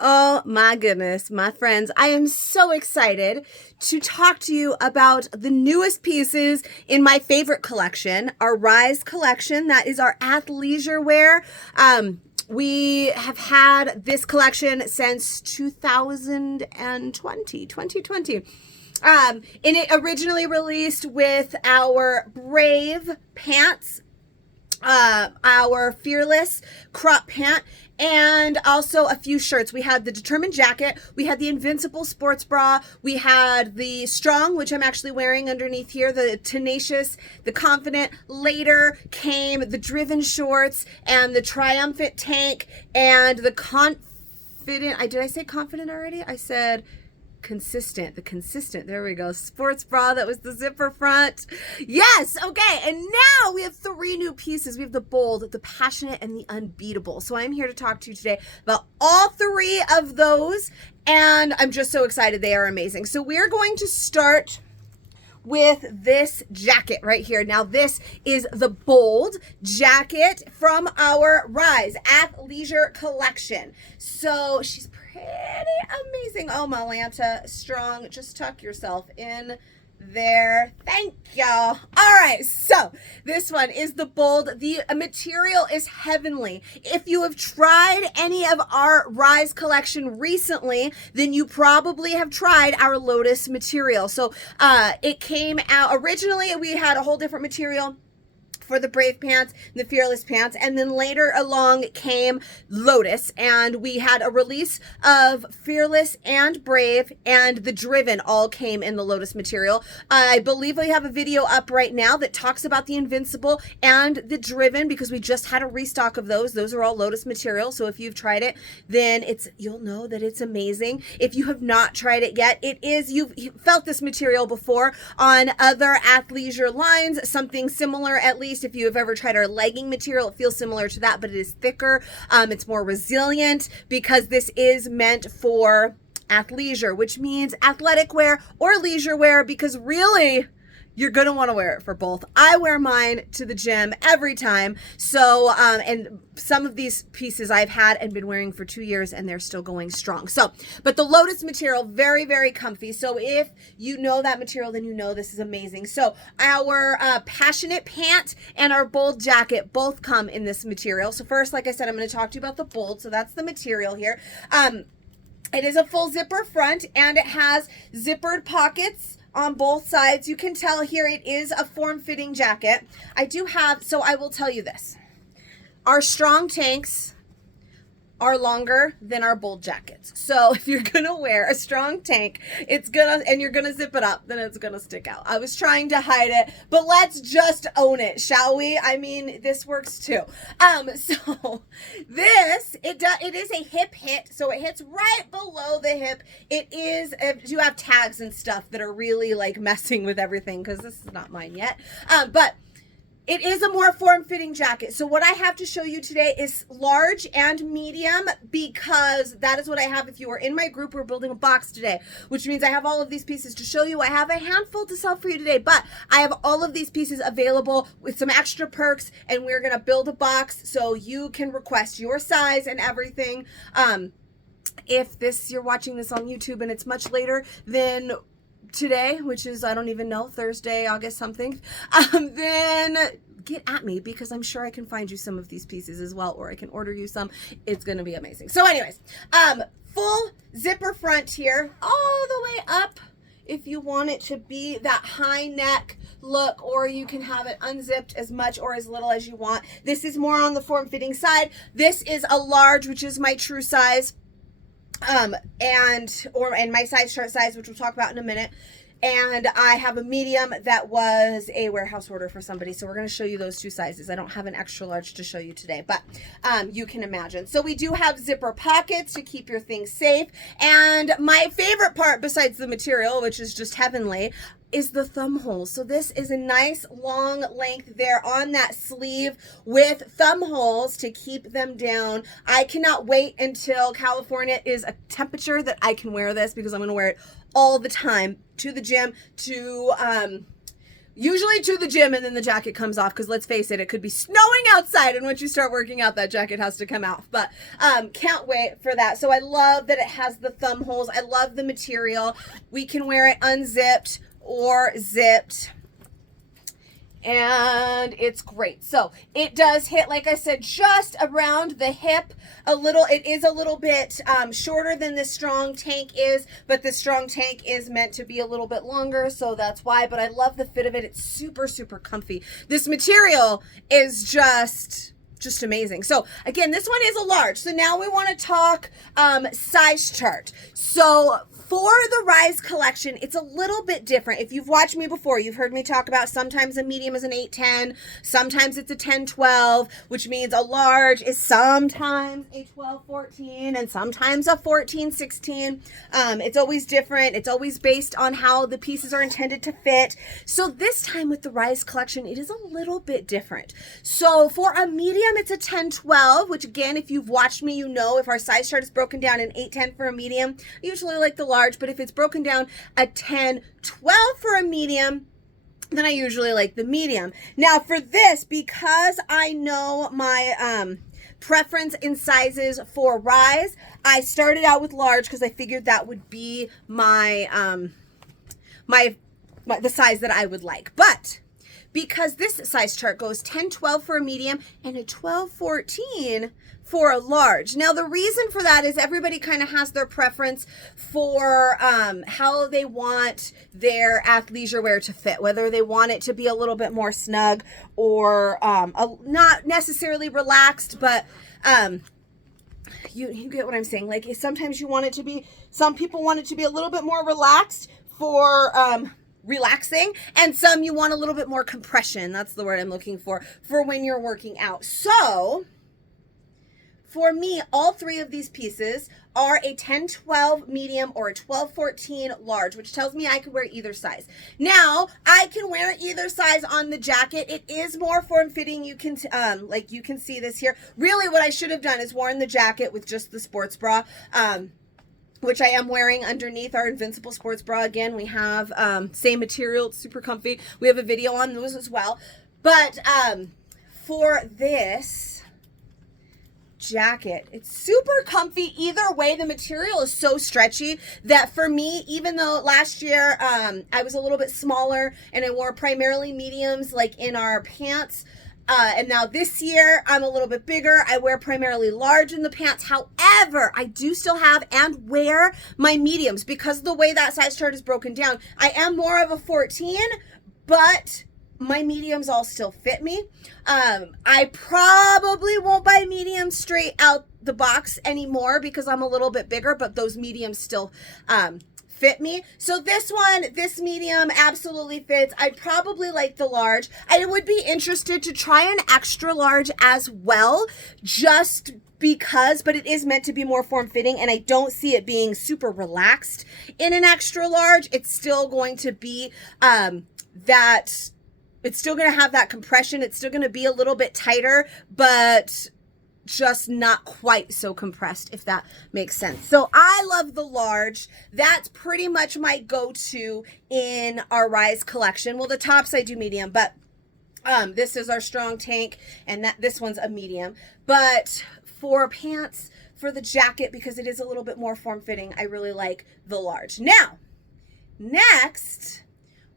Oh my goodness, my friends. I am so excited to talk to you about the newest pieces in my favorite collection, our Rise collection. That is our athleisure wear. We have had this collection since 2020. And it originally released with our Brave pants, our Fearless crop pant, and also a few shirts. We had the Determined jacket, we had the Invincible sports bra, we had the Strong, which I'm actually wearing underneath here, the Tenacious, the Confident. Later came the Driven shorts and the Triumphant tank and the Confident. Did I say Confident already? I said Consistent, the Consistent, there we go, sports bra that was the zipper front. Yes, okay, and now we have three new pieces. We have the Bold, the Passionate, and the Unbeatable. So I'm here to talk to you today about all three of those, and I'm just so excited. They are amazing. So we're going to start with this jacket right here. Now this is the Bold jacket from our Rise athleisure collection. So she's pretty amazing. Oh, Malanta, strong. Just tuck yourself in there. Thank y'all. All right, so this one is the Bold. The material is heavenly. If you have tried any of our Rise collection recently, then you probably have tried our Lotus material. So it came out originally, we had a whole different material for the Brave pants and the Fearless pants, and then later along came Lotus, and we had a release of Fearless and Brave, and the Driven all came in the Lotus material. I believe we have a video up right now that talks about the Invincible and the Driven, because we just had a restock of those. Those are all Lotus material, so if you've tried it, then you'll know that it's amazing. If you have not tried it yet, you've felt this material before on other athleisure lines, something similar at least. If you have ever tried our legging material, it feels similar to that, but it is thicker. It's more resilient because this is meant for athleisure, which means athletic wear or leisure wear, because really, you're going to want to wear it for both. I wear mine to the gym every time. So, and some of these pieces I've had and been wearing for 2 years, and they're still going strong. So, but the Lotus material, very, very comfy. So if you know that material, then you know this is amazing. So our Passionate pant and our Bold jacket both come in this material. So first, like I said, I'm going to talk to you about the Bold. So that's the material here. It is a full zipper front, and it has zippered pockets on both sides. You can tell here it is a form-fitting jacket. So I will tell you this. Our Strong tanks are longer than our Bold jackets. So if you're gonna wear a Strong tank, and you're gonna zip it up, then it's gonna stick out. I was trying to hide it, but let's just own it, shall we? I mean, this works too. So this, it is a hip hit, so it hits right below the hip. You have tags and stuff that are really like messing with everything, because this is not mine yet. But it is a more form-fitting jacket. So what I have to show you today is large and medium, because that is what I have. If you are in my group, we're building a box today, which means I have all of these pieces to show you. I have a handful to sell for you today, but I have all of these pieces available with some extra perks, and we're gonna build a box so you can request your size and everything. If you're watching this on YouTube and it's much later than today, which is, I don't even know, Thursday, August something, then get at me, because I'm sure I can find you some of these pieces as well, or I can order you some. It's going to be amazing. So anyways, full zipper front here, all the way up if you want it to be that high neck look, or you can have it unzipped as much or as little as you want. This is more on the form-fitting side. This is a large, which is my true size. And my size, chart size, which we'll talk about in a minute. And I have a medium that was a warehouse order for somebody. So we're going to show you those two sizes. I don't have an extra large to show you today, but you can imagine. So we do have zipper pockets to keep your things safe. And my favorite part, besides the material, which is just heavenly, is the thumb holes. So this is a nice long length there on that sleeve with thumb holes to keep them down. I cannot wait until California is a temperature that I can wear this, because I'm going to wear it all the time to the gym, to usually to the gym, and then the jacket comes off, because let's face it, it could be snowing outside, and once you start working out, that jacket has to come out. But can't wait for that. So I love that it has the thumb holes. I love the material. We can wear it unzipped or zipped, and it's great. So it does hit, like I said, just around the hip a little. It is a little bit shorter than the strong tank is, but the strong tank is meant to be a little bit longer, so that's why. But I love the fit of it. It's super, super comfy. This material is just amazing. So again, this one is a large. So now we want to talk size chart. So for the Rise collection, it's a little bit different. If you've watched me before, you've heard me talk about sometimes a medium is an 8-10, sometimes it's a 10-12, which means a large is sometimes a 12-14, and sometimes a 14-16. It's always different. It's always based on how the pieces are intended to fit. So this time with the Rise collection, it is a little bit different. So for a medium, it's a 10-12, which again, if you've watched me, you know if our size chart is broken down in 8-10 for a medium, I usually like the large, but if it's broken down a 10-12 for a medium, then I usually like the medium. Now for this, because I know my preference in sizes for Rise, I started out with large because I figured that would be my, the size that I would like. But because this size chart goes 10-12 for a medium and a 12-14 for a large. Now, the reason for that is everybody kind of has their preference for how they want their athleisure wear to fit, whether they want it to be a little bit more snug or not necessarily relaxed, but you get what I'm saying. Like sometimes you want it to be, some people want it to be a little bit more relaxed for relaxing, and some you want a little bit more compression. That's the word I'm looking for when you're working out. So for me, all three of these pieces are a 10-12 medium or a 12-14 large, which tells me I can wear either size. Now, I can wear either size on the jacket. It is more form-fitting. You can, like you can see this here. Really, what I should have done is worn the jacket with just the sports bra, which I am wearing underneath our Invincible sports bra. Again, we have same material. It's super comfy. We have a video on those as well. But for this jacket, it's super comfy either way. The material is so stretchy that for me, even though last year I was a little bit smaller and I wore primarily mediums like in our pants, and now this year I'm a little bit bigger, I wear primarily large in the pants. However, I do still have and wear my mediums because of the way that size chart is broken down. I am more of a 14, but my mediums all still fit me. I probably won't buy mediums straight out the box anymore because I'm a little bit bigger, but those mediums still fit me. So this one, this medium absolutely fits. I'd probably like the large. I would be interested to try an extra large as well, just because, but it is meant to be more form-fitting, and I don't see it being super relaxed in an extra large. It's still going to be it's still going to have that compression. It's still going to be a little bit tighter, but just not quite so compressed, if that makes sense. So I love the large. That's pretty much my go-to in our Rise collection. Well, the tops I do medium, but this is our strong tank, and this one's a medium. But for pants, for the jacket, because it is a little bit more form-fitting, I really like the large. Now, next,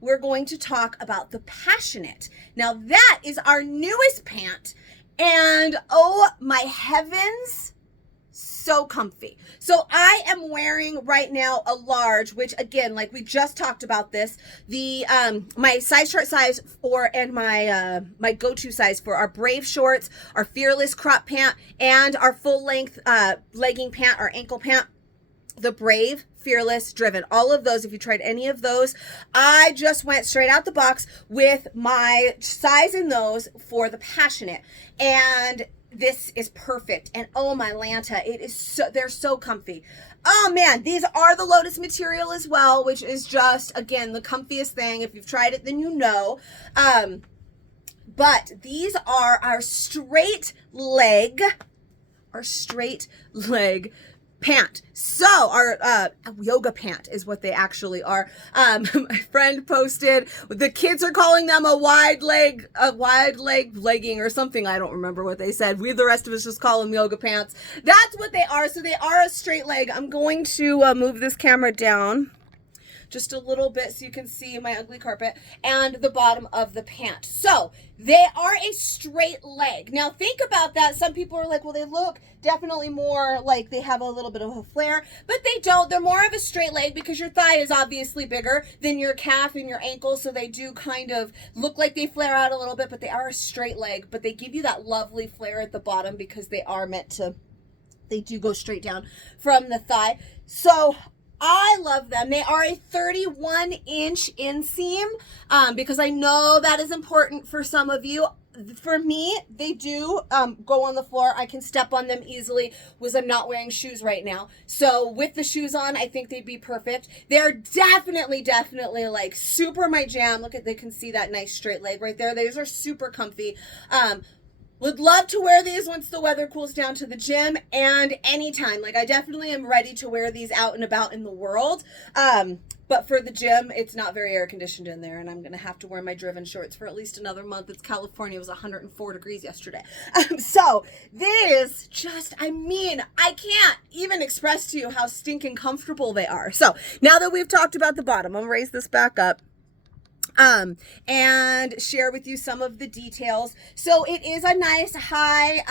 we're going to talk about the Passionate. Now that is our newest pant, and oh my heavens, so comfy. So I am wearing right now a large, which again, like we just talked about this, the my size chart size and my go-to size for our Brave shorts, our Fearless crop pant, and our full length legging pant, our ankle pant. The Brave, Fearless, Driven, all of those, if you tried any of those, I just went straight out the box with my size in those for the Passionate, and this is perfect. And oh my Lanta, it is so, they're so comfy. Oh man, these are the Lotus material as well, which is just, again, the comfiest thing. If you've tried it, then you know. But these are our straight leg pant. So our yoga pant is what they actually are. My friend posted, the kids are calling them a wide leg legging or something. I don't remember what they said. The rest of us just call them yoga pants. That's what they are. So they are a straight leg. I'm going to move this camera down just a little bit so you can see my ugly carpet and the bottom of the pant. So they are a straight leg. Now think about that. Some people are like, well, they look definitely more like they have a little bit of a flare, but they don't. They're more of a straight leg because your thigh is obviously bigger than your calf and your ankle. So they do kind of look like they flare out a little bit, but they are a straight leg, but they give you that lovely flare at the bottom because they are meant to, they do go straight down from the thigh. So I love them. They are a 31-inch inseam because I know that is important for some of you. For me, they do go on the floor. I can step on them easily because I'm not wearing shoes right now. So with the shoes on, I think they'd be perfect. They're definitely like super my jam. Look at, they can see that nice straight leg right there. These are super comfy. Would love to wear these once the weather cools down to the gym and anytime. Like I definitely am ready to wear these out and about in the world. But for the gym, it's not very air conditioned in there and I'm going to have to wear my driven shorts for at least another month. It's California. It was 104 degrees yesterday. So this just, I mean, I can't even express to you how stinking comfortable they are. So now that we've talked about the bottom, I'm going to raise this back up and share with you some of the details. So it is a nice high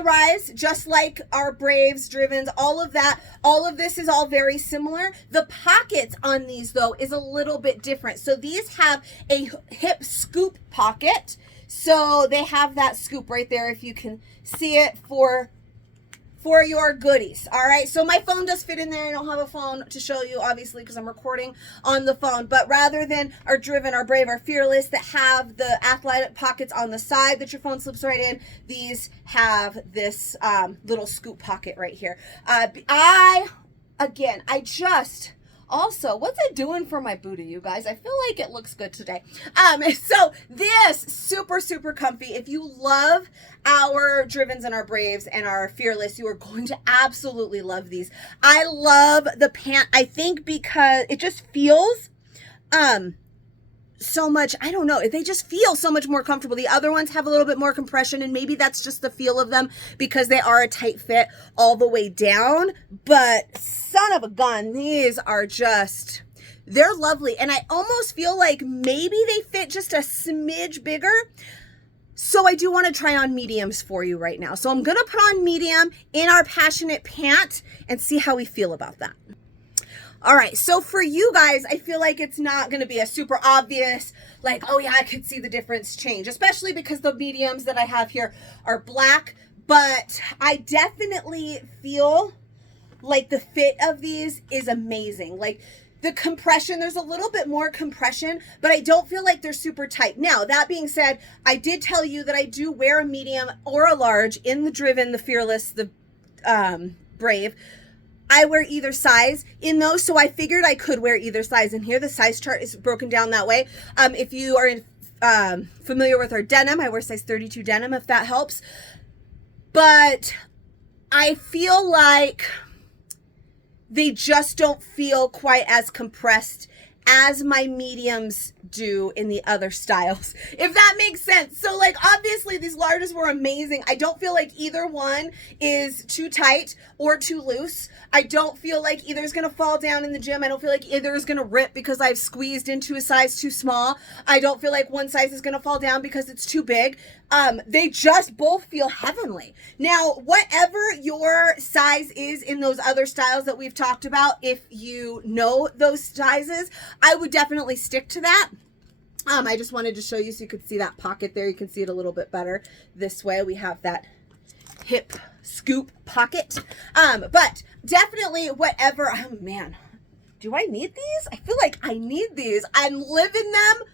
rise, just like our Braves, Drivens, all of that. All of this is all very similar. The pockets on these though is a little bit different. So these have a hip scoop pocket. So they have that scoop right there if you can see it for your goodies. All right, so my phone does fit in there. I don't have a phone to show you obviously because I'm recording on the phone, but rather than our Driven, our Brave, our Fearless that have the athletic pockets on the side that your phone slips right in, these have this little scoop pocket right here. Also, what's it doing for my booty, you guys? I feel like it looks good today. So this super comfy. If you love our Drivens and our Braves and our Fearless, you are going to absolutely love these. I love the pant, I think because it just feels so much, I don't know, they just feel so much more comfortable. The other ones have a little bit more compression and maybe that's just the feel of them because they are a tight fit all the way down, but son of a gun, these are just, they're lovely. And I almost feel like maybe they fit just a smidge bigger. So I do want to try on mediums for you right now. So I'm going to put on medium in our Passionate pant and see how we feel about that. All right, so for you guys, I feel like it's not going to be a super obvious, like, oh yeah, I could see the difference change, especially because the mediums that I have here are black, but I definitely feel like the fit of these is amazing. Like the compression, there's a little bit more compression, but I don't feel like they're super tight. Now, that being said, I did tell you that I do wear a medium or a large in the Driven, the Fearless, the Brave. I wear either size in those, so I figured I could wear either size. And here the size chart is broken down that way. If you are familiar with our denim, I wear size 32 denim, if that helps. But I feel like they just don't feel quite as compressed as my mediums do in the other styles, if that makes sense. So like obviously these larges were amazing. I don't feel like either one is too tight or too loose. I don't feel like either is going to fall down in the gym. I don't feel like either is going to rip because I've squeezed into a size too small. I don't feel like one size is going to fall down because it's too big. They just both feel heavenly. Now, whatever your size is in those other styles that we've talked about, if you know those sizes, I would definitely stick to that. I just wanted to show you so you could see that pocket there. You can see it a little bit better this way. We have that hip scoop pocket. But definitely whatever, oh man, do I need these? I feel like I need these. I'm living them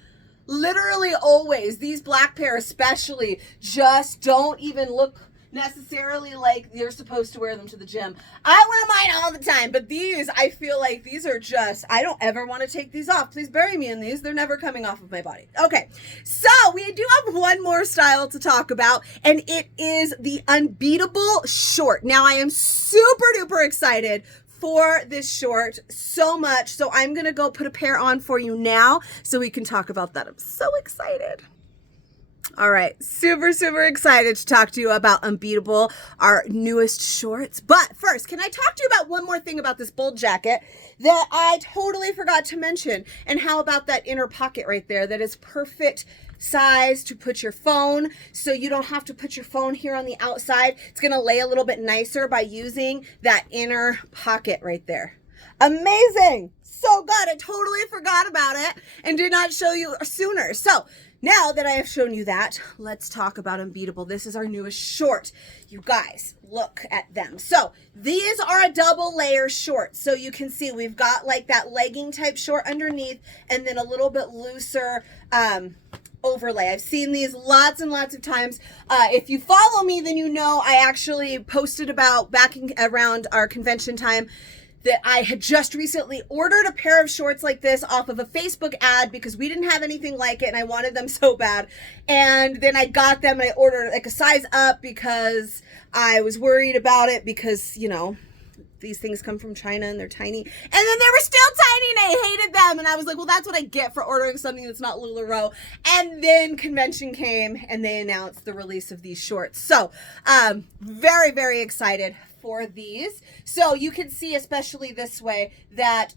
literally always. These black pair especially just don't even look necessarily like you're supposed to wear them to the gym. I wear mine all the time, but these, I feel like these are just, I don't ever want to take these off. Please bury me in these. They're never coming off of my body. Okay, so we do have one more style to talk about, and it is the unbeatable short. Now, I am super duper excited for this short so much, so I'm gonna go put a pair on for you now so we can talk about that. I'm so excited. All right, super, super excited to talk to you about Unbeatable, our newest shorts. But first, can I talk to you about one more thing about this bold jacket that I totally forgot to mention? And how about that inner pocket right there that is perfect size to put your phone, so you don't have to put your phone here on the outside. It's gonna lay a little bit nicer by using that inner pocket right there. Amazing, so good. I totally forgot about it and did not show you sooner. So now that I have shown you that, let's talk about Unbeatable. This is our newest short. You guys, look at them. So these are a double layer short. So you can see we've got like that legging type short underneath and then a little bit looser overlay. I've seen these lots and lots of times. If you follow me, then you know I actually posted about back around our convention time that I had just recently ordered a pair of shorts like this off of a Facebook ad because we didn't have anything like it and I wanted them so bad. And then I got them and I ordered like a size up because I was worried about it because, you know, these things come from China and they're tiny. And then they were still tiny and I hated them. And I was like, well, that's what I get for ordering something that's not LuLaRoe. And then convention came and they announced the release of these shorts. So very, very excited for these. So you can see, especially this way, that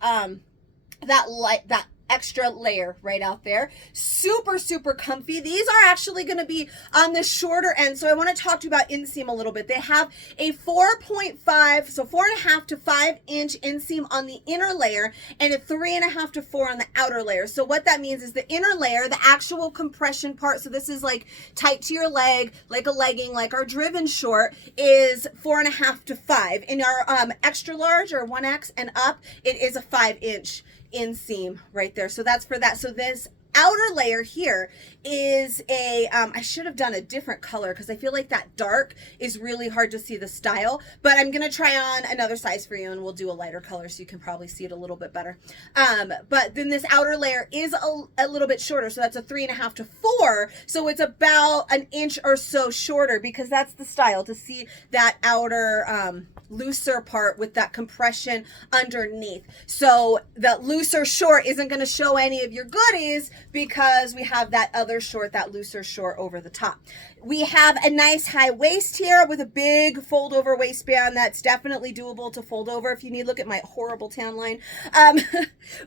that extra layer right out there. Super, super comfy. These are actually going to be on the shorter end. So I want to talk to you about inseam a little bit. They have a 4.5, so 4.5 to 5 inch inseam on the inner layer and a 3.5 to 4 on the outer layer. So what that means is the inner layer, the actual compression part, so this is like tight to your leg, like a legging, like our driven short, is 4.5 to 5. In our extra large or 1X and up, it is a 5 inch inseam right there. So that's for that. So this outer layer here is a I should have done a different color because I feel like that dark is really hard to see the style, but I'm gonna try on another size for you and we'll do a lighter color so you can probably see it a little bit better. But then this outer layer is a little bit shorter, so that's a 3.5 to 4, so it's about an inch or so shorter because that's the style, to see that outer looser part with that compression underneath. So the looser short isn't going to show any of your goodies because we have that other short, that looser short over the top. We have a nice high waist here with a big fold over waistband. That's definitely doable to fold over if you need. Look at my horrible tan line.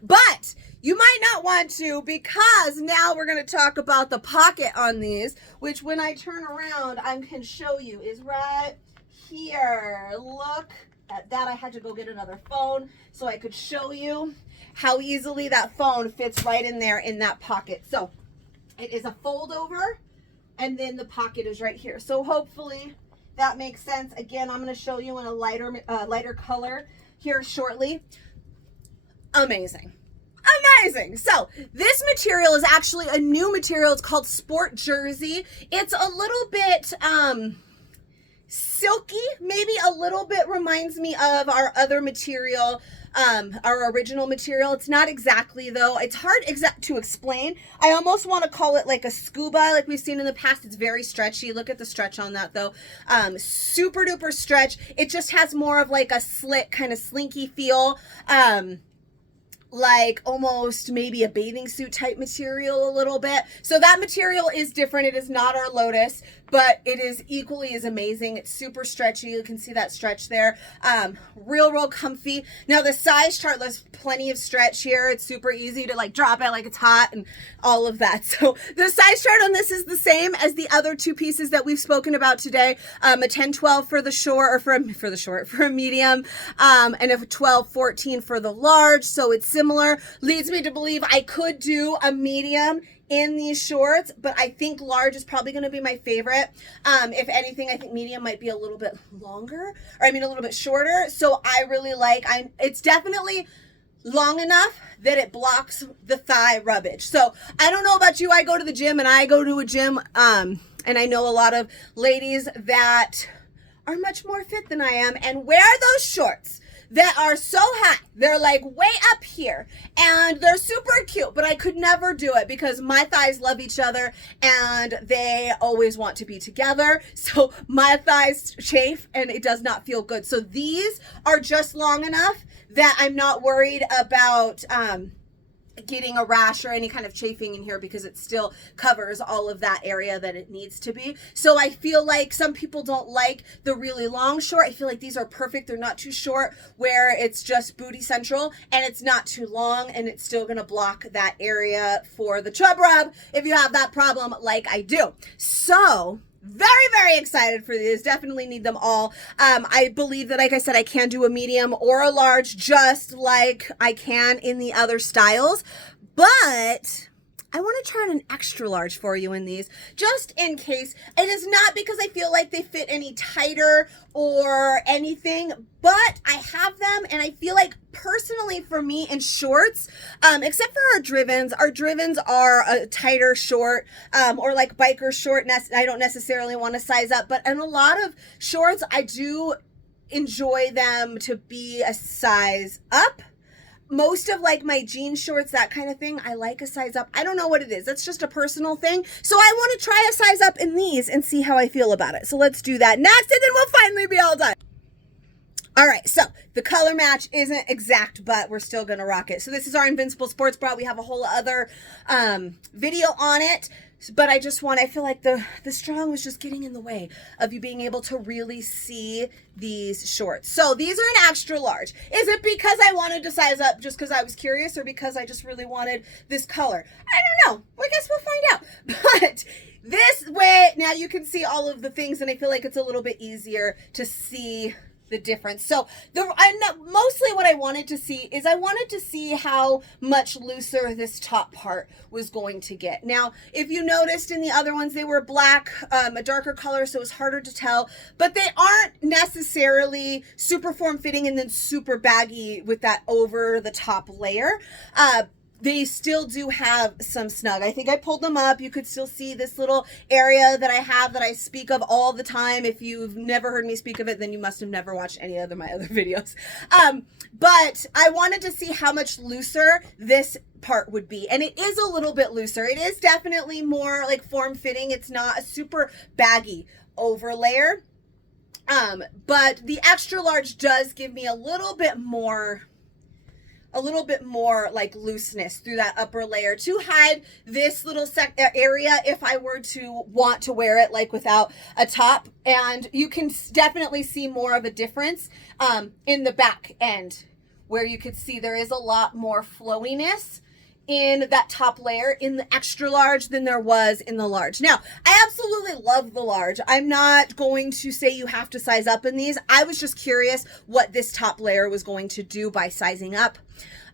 But you might not want to, because now we're going to talk about the pocket on these, which when I turn around, I can show you is right here. Look at that. I had to go get another phone so I could show you how easily that phone fits right in there in that pocket. So it is a fold over and then the pocket is right here. So hopefully that makes sense. Again, I'm going to show you in a lighter color here shortly. Amazing. Amazing. So this material is actually a new material. It's called Sport Jersey. It's a little bit silky, maybe a little bit reminds me of our other material, our original material. It's not exactly though. It's hard to explain. I almost want to call it like a scuba, like we've seen in the past. It's very stretchy. Look at the stretch on that though. Super duper stretch. It just has more of like a slit, kind of slinky feel. Like almost maybe a bathing suit type material a little bit. So that material is different. It is not our Lotus, but it is equally as amazing. It's super stretchy. You can see that stretch there. Real comfy. Now the size chart, there's plenty of stretch here. It's super easy to like drop it like it's hot and all of that. So the size chart on this is the same as the other two pieces that we've spoken about today. A 10-12 for the short, or for a medium, and a 12-14 for the large. So it's similar. Leads me to believe I could do a medium in these shorts, but I think large is probably going to be my favorite. If anything, I think medium might be a little bit longer, or I mean a little bit shorter. So I really like, it's definitely long enough that it blocks the thigh rubbage. So I don't know about you. I go to the gym and I go to a gym, and I know a lot of ladies that are much more fit than I am and wear those shorts that are so high. They're like way up here and they're super cute, but I could never do it because my thighs love each other and they always want to be together. So my thighs chafe and it does not feel good. So these are just long enough that I'm not worried about getting a rash or any kind of chafing in here because it still covers all of that area that it needs to be. So I feel like some people don't like the really long short. I feel like these are perfect. They're not too short where it's just booty central and it's not too long and it's still going to block that area for the chub rub if you have that problem like I do. So very, very excited for these. Definitely need them all. I believe that, like I said, I can do a medium or a large just like I can in the other styles, but I want to try on an extra large for you in these just in case. It is not because I feel like they fit any tighter or anything, but I have them and I feel like personally for me in shorts, except for our drivens are a tighter short or like biker short. I don't necessarily want to size up, but in a lot of shorts, I do enjoy them to be a size up. Most of like my jean shorts, that kind of thing, I like a size up. I don't know what it is. That's just a personal thing. So I want to try a size up in these and see how I feel about it. So let's do that next and then we'll finally be all done. All right, so the color match isn't exact, but we're still going to rock it. So this is our Invincible Sports Bra. We have a whole other video on it. But I feel like the strong was just getting in the way of you being able to really see these shorts. So these are an extra large. Is it because I wanted to size up just because I was curious or because I just really wanted this color? I don't know. I guess we'll find out. But this way, now you can see all of the things and I feel like it's a little bit easier to see the difference. So mostly what I wanted to see is I wanted to see how much looser this top part was going to get. Now, if you noticed in the other ones, they were black, a darker color, so it was harder to tell, but they aren't necessarily super form fitting and then super baggy with that over the top layer. They still do have some snug. I think I pulled them up. You could still see this little area that I have that I speak of all the time. If you've never heard me speak of it, then you must have never watched any of my other videos. But I wanted to see how much looser this part would be. And it is a little bit looser. It is definitely more like form fitting. It's not a super baggy over layer. But the extra large does give me a little bit more like looseness through that upper layer to hide this little area if I were to want to wear it like without a top. And you can definitely see more of a difference in the back end where you could see there is a lot more flowiness in that top layer in the extra large than there was in the large. Now, I absolutely love the large. I'm not going to say you have to size up in these. I was just curious what this top layer was going to do by sizing up.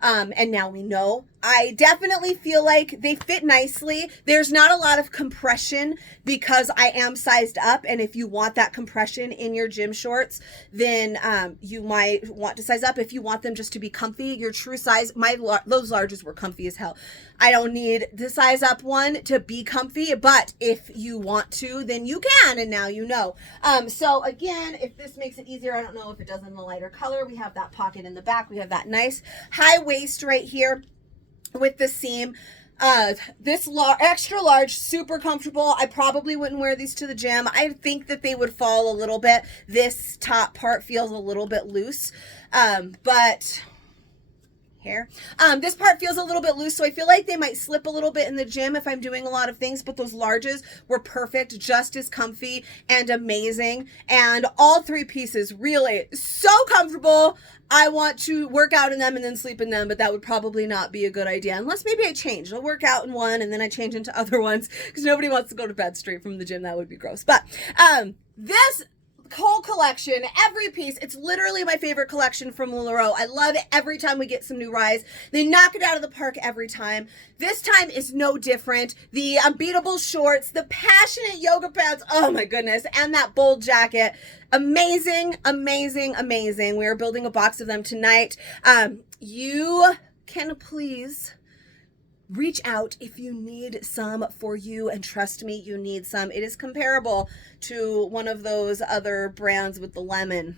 And now we know. I definitely feel like they fit nicely. There's not a lot of compression because I am sized up. And if you want that compression in your gym shorts, then you might want to size up. If you want them just to be comfy, your true size, those larges were comfy as hell. I don't need the size up one to be comfy, but if you want to, then you can, and now you know. So again, if this makes it easier, I don't know if it does in the lighter color. We have that pocket in the back. We have that nice high waist right here with the seam. This extra large, super comfortable. I probably wouldn't wear these to the gym. I think that they would fall a little bit. This top part feels a little bit loose, but here. This part feels a little bit loose, so I feel like they might slip a little bit in the gym if I'm doing a lot of things, but those larges were perfect, just as comfy and amazing. And all three pieces, really so comfortable. I want to work out in them and then sleep in them, but that would probably not be a good idea unless maybe I change. I'll work out in one and then I change into other ones because nobody wants to go to bed straight from the gym. That would be gross. But this whole collection, every piece, it's literally my favorite collection from LuLaRoe. I love it every time we get some new rise. They knock it out of the park every time. This time is no different. The unbeatable shorts, the passionate yoga pants, oh my goodness, and that bold jacket. Amazing, amazing, amazing. We are building a box of them tonight. You can please reach out if you need some for you, and trust me, you need some. It is comparable to one of those other brands with the lemon,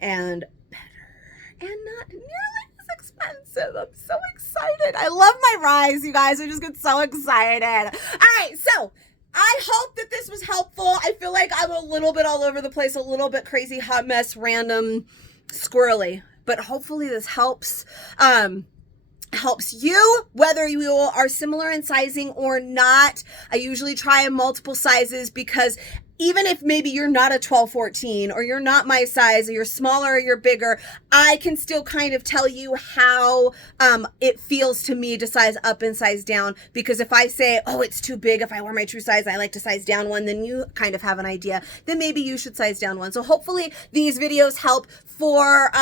and better, and not nearly as expensive. I'm so excited. I love my rise, you guys. I just get so excited. All right, so I hope that this was helpful. I feel like I'm a little bit all over the place, a little bit crazy, hot mess, random, squirrely, but hopefully this helps. Helps you, whether you are similar in sizing or not. I usually try multiple sizes because even if maybe you're not a 12, 14, or you're not my size, or you're smaller or you're bigger, I can still kind of tell you how it feels to me to size up and size down. Because if I say, oh, it's too big, if I wear my true size, I like to size down one, then you kind of have an idea. Then maybe you should size down one. So hopefully these videos help for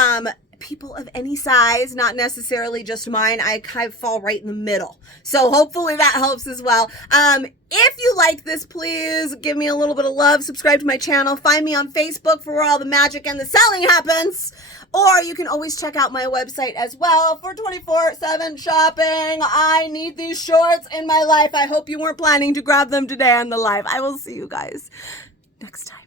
people of any size, not necessarily just mine. I kind of fall right in the middle. So hopefully that helps as well. If you like this, please give me a little bit of love. Subscribe to my channel. Find me on Facebook for where all the magic and the selling happens. Or you can always check out my website as well for 24/7 shopping. I need these shorts in my life. I hope you weren't planning to grab them today on the live. I will see you guys next time.